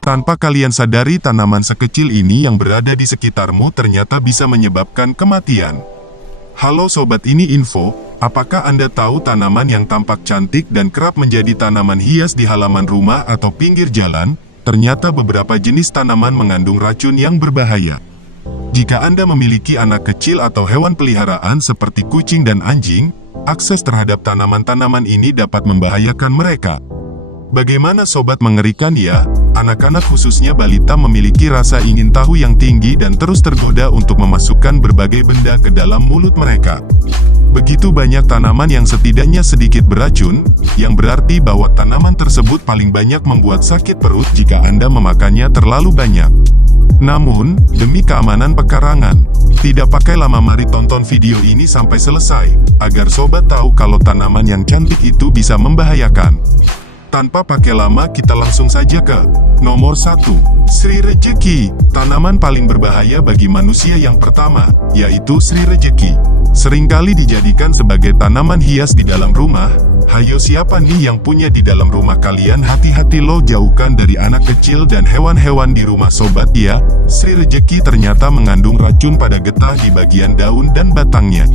Tanpa kalian sadari, tanaman sekecil ini yang berada di sekitarmu ternyata bisa menyebabkan kematian. Halo sobat, ini info. Apakah Anda tahu tanaman yang tampak cantik dan kerap menjadi tanaman hias di halaman rumah atau pinggir jalan, ternyata beberapa jenis tanaman mengandung racun yang berbahaya. Jika Anda memiliki anak kecil atau hewan peliharaan seperti kucing dan anjing, akses terhadap tanaman-tanaman ini dapat membahayakan mereka. Bagaimana sobat, mengerikan ya? Anak-anak khususnya balita memiliki rasa ingin tahu yang tinggi dan terus tergoda untuk memasukkan berbagai benda ke dalam mulut mereka. Begitu banyak tanaman yang setidaknya sedikit beracun, yang berarti bahwa tanaman tersebut paling banyak membuat sakit perut jika Anda memakannya terlalu banyak. Namun, demi keamanan pekarangan, tidak pakai lama, mari tonton video ini sampai selesai, agar sobat tahu kalau tanaman yang cantik itu bisa membahayakan. Tanpa pakai lama, kita langsung saja ke nomor 1. Sri Rejeki. Tanaman paling berbahaya bagi manusia yang pertama, yaitu Sri Rejeki. Seringkali dijadikan sebagai tanaman hias di dalam rumah. Hayo, siapa nih yang punya di dalam rumah kalian? Hati-hati loh, jauhkan dari anak kecil dan hewan-hewan di rumah sobat ya. Sri Rejeki ternyata mengandung racun pada getah di bagian daun dan batangnya.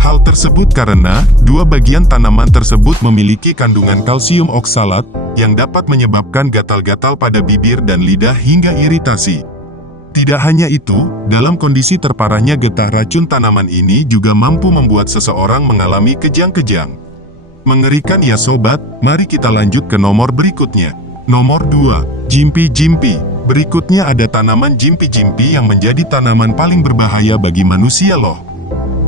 Hal tersebut karena, dua bagian tanaman tersebut memiliki kandungan kalsium oksalat, yang dapat menyebabkan gatal-gatal pada bibir dan lidah hingga iritasi. Tidak hanya itu, dalam kondisi terparahnya getah, racun tanaman ini juga mampu membuat seseorang mengalami kejang-kejang. Mengerikan ya sobat, mari kita lanjut ke nomor berikutnya. Nomor 2, Jimpi-Jimpi. Berikutnya ada tanaman Jimpi-Jimpi yang menjadi tanaman paling berbahaya bagi manusia loh.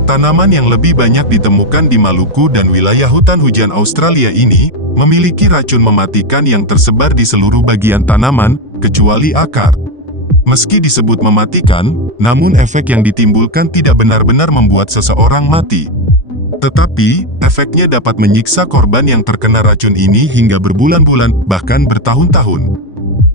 Tanaman yang lebih banyak ditemukan di Maluku dan wilayah hutan hujan Australia ini, memiliki racun mematikan yang tersebar di seluruh bagian tanaman, kecuali akar. Meski disebut mematikan, namun efek yang ditimbulkan tidak benar-benar membuat seseorang mati. Tetapi, efeknya dapat menyiksa korban yang terkena racun ini hingga berbulan-bulan, bahkan bertahun-tahun.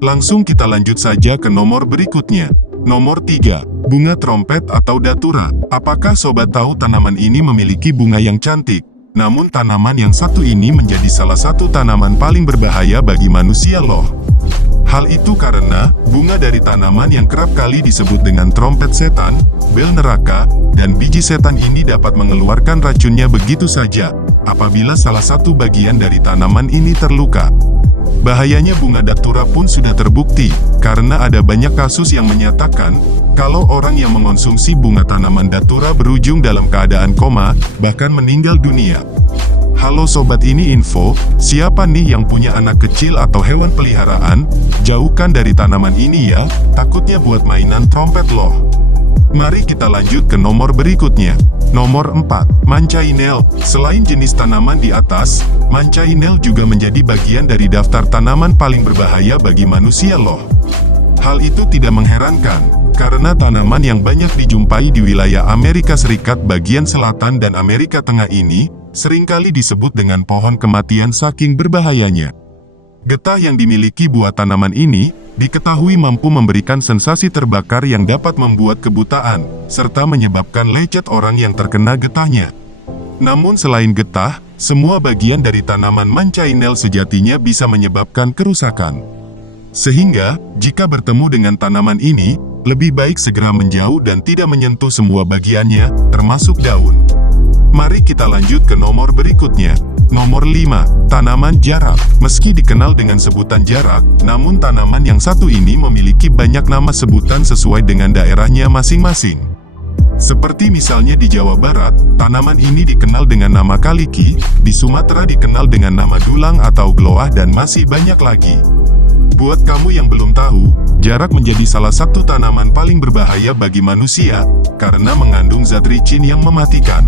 Langsung kita lanjut saja ke nomor berikutnya. Nomor 3, bunga trompet atau datura. Apakah sobat tahu tanaman ini memiliki bunga yang cantik? Namun tanaman yang satu ini menjadi salah satu tanaman paling berbahaya bagi manusia loh. Hal itu karena, bunga dari tanaman yang kerap kali disebut dengan trompet setan, bel neraka, dan biji setan ini dapat mengeluarkan racunnya begitu saja, apabila salah satu bagian dari tanaman ini terluka. Bahayanya bunga datura pun sudah terbukti, karena ada banyak kasus yang menyatakan, kalau orang yang mengonsumsi bunga tanaman datura berujung dalam keadaan koma, bahkan meninggal dunia. Halo sobat, ini info, siapa nih yang punya anak kecil atau hewan peliharaan, jauhkan dari tanaman ini ya, takutnya buat mainan trompet loh. Mari kita lanjut ke nomor berikutnya. Nomor 4, Mancainel. Selain jenis tanaman di atas, Mancainel juga menjadi bagian dari daftar tanaman paling berbahaya bagi manusia loh. Hal itu tidak mengherankan, karena tanaman yang banyak dijumpai di wilayah Amerika Serikat bagian selatan dan Amerika Tengah ini, seringkali disebut dengan pohon kematian saking berbahayanya. Getah yang dimiliki buah tanaman ini, diketahui mampu memberikan sensasi terbakar yang dapat membuat kebutaan, serta menyebabkan lecet orang yang terkena getahnya. Namun selain getah, semua bagian dari tanaman Mancainel sejatinya bisa menyebabkan kerusakan. Sehingga, jika bertemu dengan tanaman ini, lebih baik segera menjauh dan tidak menyentuh semua bagiannya, termasuk daun. Mari kita lanjut ke nomor berikutnya. Nomor 5, tanaman jarak. Meski dikenal dengan sebutan jarak, namun tanaman yang satu ini memiliki banyak nama sebutan sesuai dengan daerahnya masing-masing. Seperti misalnya di Jawa Barat, tanaman ini dikenal dengan nama kaliki, di Sumatera dikenal dengan nama dulang atau gloah, dan masih banyak lagi. Buat kamu yang belum tahu, jarak menjadi salah satu tanaman paling berbahaya bagi manusia, karena mengandung zat ricin yang mematikan.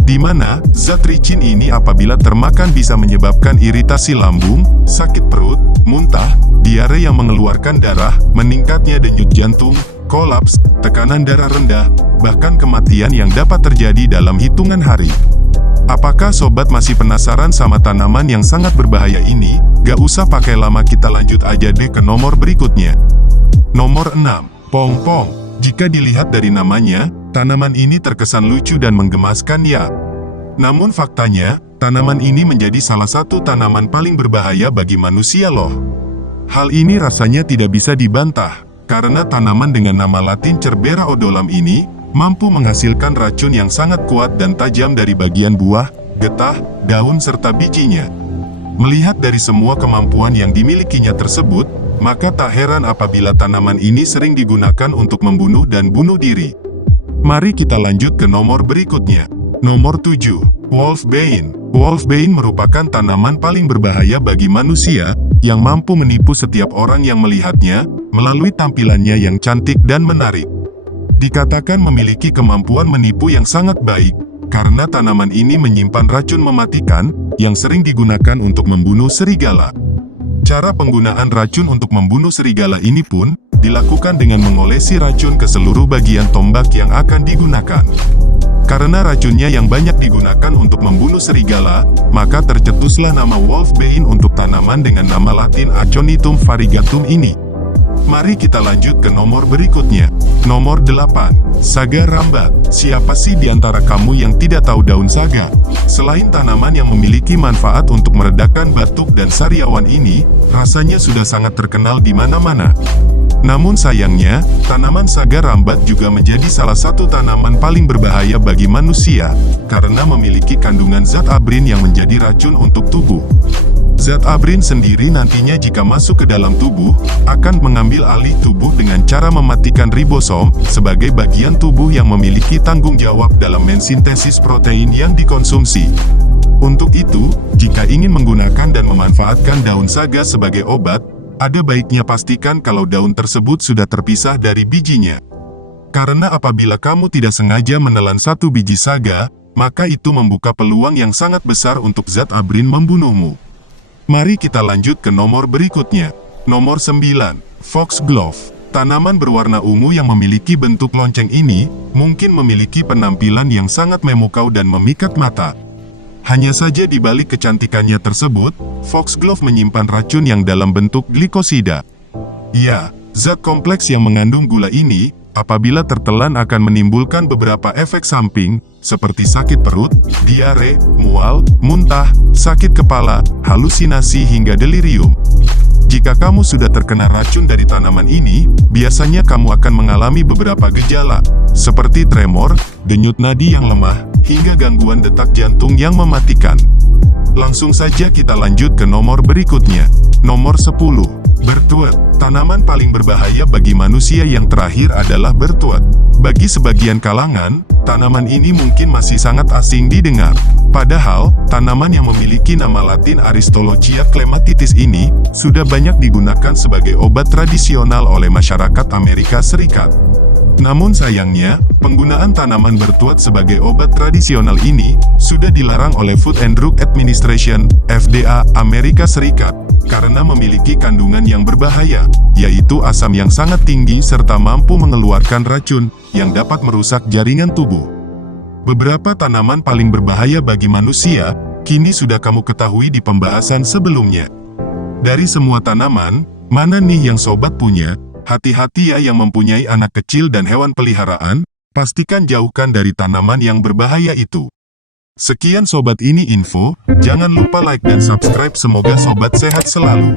Di mana, zat ricin ini apabila termakan bisa menyebabkan iritasi lambung, sakit perut, muntah, diare yang mengeluarkan darah, meningkatnya denyut jantung, kolaps, tekanan darah rendah, bahkan kematian yang dapat terjadi dalam hitungan hari. Apakah sobat masih penasaran sama tanaman yang sangat berbahaya ini? Gak usah pakai lama, kita lanjut aja deh ke nomor berikutnya. Nomor 6, Pongpong. Jika dilihat dari namanya, tanaman ini terkesan lucu dan menggemaskan ya. Namun faktanya, tanaman ini menjadi salah satu tanaman paling berbahaya bagi manusia loh. Hal ini rasanya tidak bisa dibantah, karena tanaman dengan nama latin Cerbera odolam ini mampu menghasilkan racun yang sangat kuat dan tajam dari bagian buah, getah, daun serta bijinya. Melihat dari semua kemampuan yang dimilikinya tersebut, maka tak heran apabila tanaman ini sering digunakan untuk membunuh dan bunuh diri. Mari kita lanjut ke nomor berikutnya. Nomor 7. Wolfbane. Wolfbane merupakan tanaman paling berbahaya bagi manusia, yang mampu menipu setiap orang yang melihatnya, melalui tampilannya yang cantik dan menarik. Dikatakan memiliki kemampuan menipu yang sangat baik, karena tanaman ini menyimpan racun mematikan, yang sering digunakan untuk membunuh serigala. Cara penggunaan racun untuk membunuh serigala ini pun, dilakukan dengan mengolesi racun ke seluruh bagian tombak yang akan digunakan. Karena racunnya yang banyak digunakan untuk membunuh serigala, maka tercetuslah nama Wolfbane untuk tanaman dengan nama latin Aconitum variegatum ini. Mari kita lanjut ke nomor berikutnya. Nomor 8. Saga rambat. Siapa sih di antara kamu yang tidak tahu daun saga? Selain tanaman yang memiliki manfaat untuk meredakan batuk dan sariawan ini, rasanya sudah sangat terkenal di mana-mana. Namun sayangnya, tanaman saga rambat juga menjadi salah satu tanaman paling berbahaya bagi manusia, karena memiliki kandungan zat abrin yang menjadi racun untuk tubuh. Zat abrin sendiri nantinya jika masuk ke dalam tubuh, akan mengambil alih tubuh dengan cara mematikan ribosom, sebagai bagian tubuh yang memiliki tanggung jawab dalam mensintesis protein yang dikonsumsi. Untuk itu, jika ingin menggunakan dan memanfaatkan daun saga sebagai obat, ada baiknya pastikan kalau daun tersebut sudah terpisah dari bijinya. Karena apabila kamu tidak sengaja menelan satu biji saga, maka itu membuka peluang yang sangat besar untuk zat abrin membunuhmu. Mari kita lanjut ke nomor berikutnya. Nomor 9. Foxglove. Tanaman berwarna ungu yang memiliki bentuk lonceng ini, mungkin memiliki penampilan yang sangat memukau dan memikat mata. Hanya saja di balik kecantikannya tersebut, foxglove menyimpan racun yang dalam bentuk glikosida. Ya, zat kompleks yang mengandung gula ini, apabila tertelan akan menimbulkan beberapa efek samping, seperti sakit perut, diare, mual, muntah, sakit kepala, halusinasi hingga delirium. Jika kamu sudah terkena racun dari tanaman ini, biasanya kamu akan mengalami beberapa gejala, seperti tremor, denyut nadi yang lemah, hingga gangguan detak jantung yang mematikan. Langsung saja kita lanjut ke nomor berikutnya. Nomor 10. Bertuat. Tanaman paling berbahaya bagi manusia yang terakhir adalah bertuat. Bagi sebagian kalangan, tanaman ini mungkin masih sangat asing didengar. Padahal, tanaman yang memiliki nama latin Aristolochia clematitis ini, sudah banyak digunakan sebagai obat tradisional oleh masyarakat Amerika Serikat. Namun sayangnya, penggunaan tanaman bertuat sebagai obat tradisional ini, sudah dilarang oleh Food and Drug Administration, FDA, Amerika Serikat, karena memiliki kandungan yang berbahaya, yaitu asam yang sangat tinggi serta mampu mengeluarkan racun, yang dapat merusak jaringan tubuh. Beberapa tanaman paling berbahaya bagi manusia, kini sudah kamu ketahui di pembahasan sebelumnya. Dari semua tanaman, mana nih yang sobat punya? Hati-hati ya yang mempunyai anak kecil dan hewan peliharaan, pastikan jauhkan dari tanaman yang berbahaya itu. Sekian sobat ini info, jangan lupa like dan subscribe, semoga sobat sehat selalu.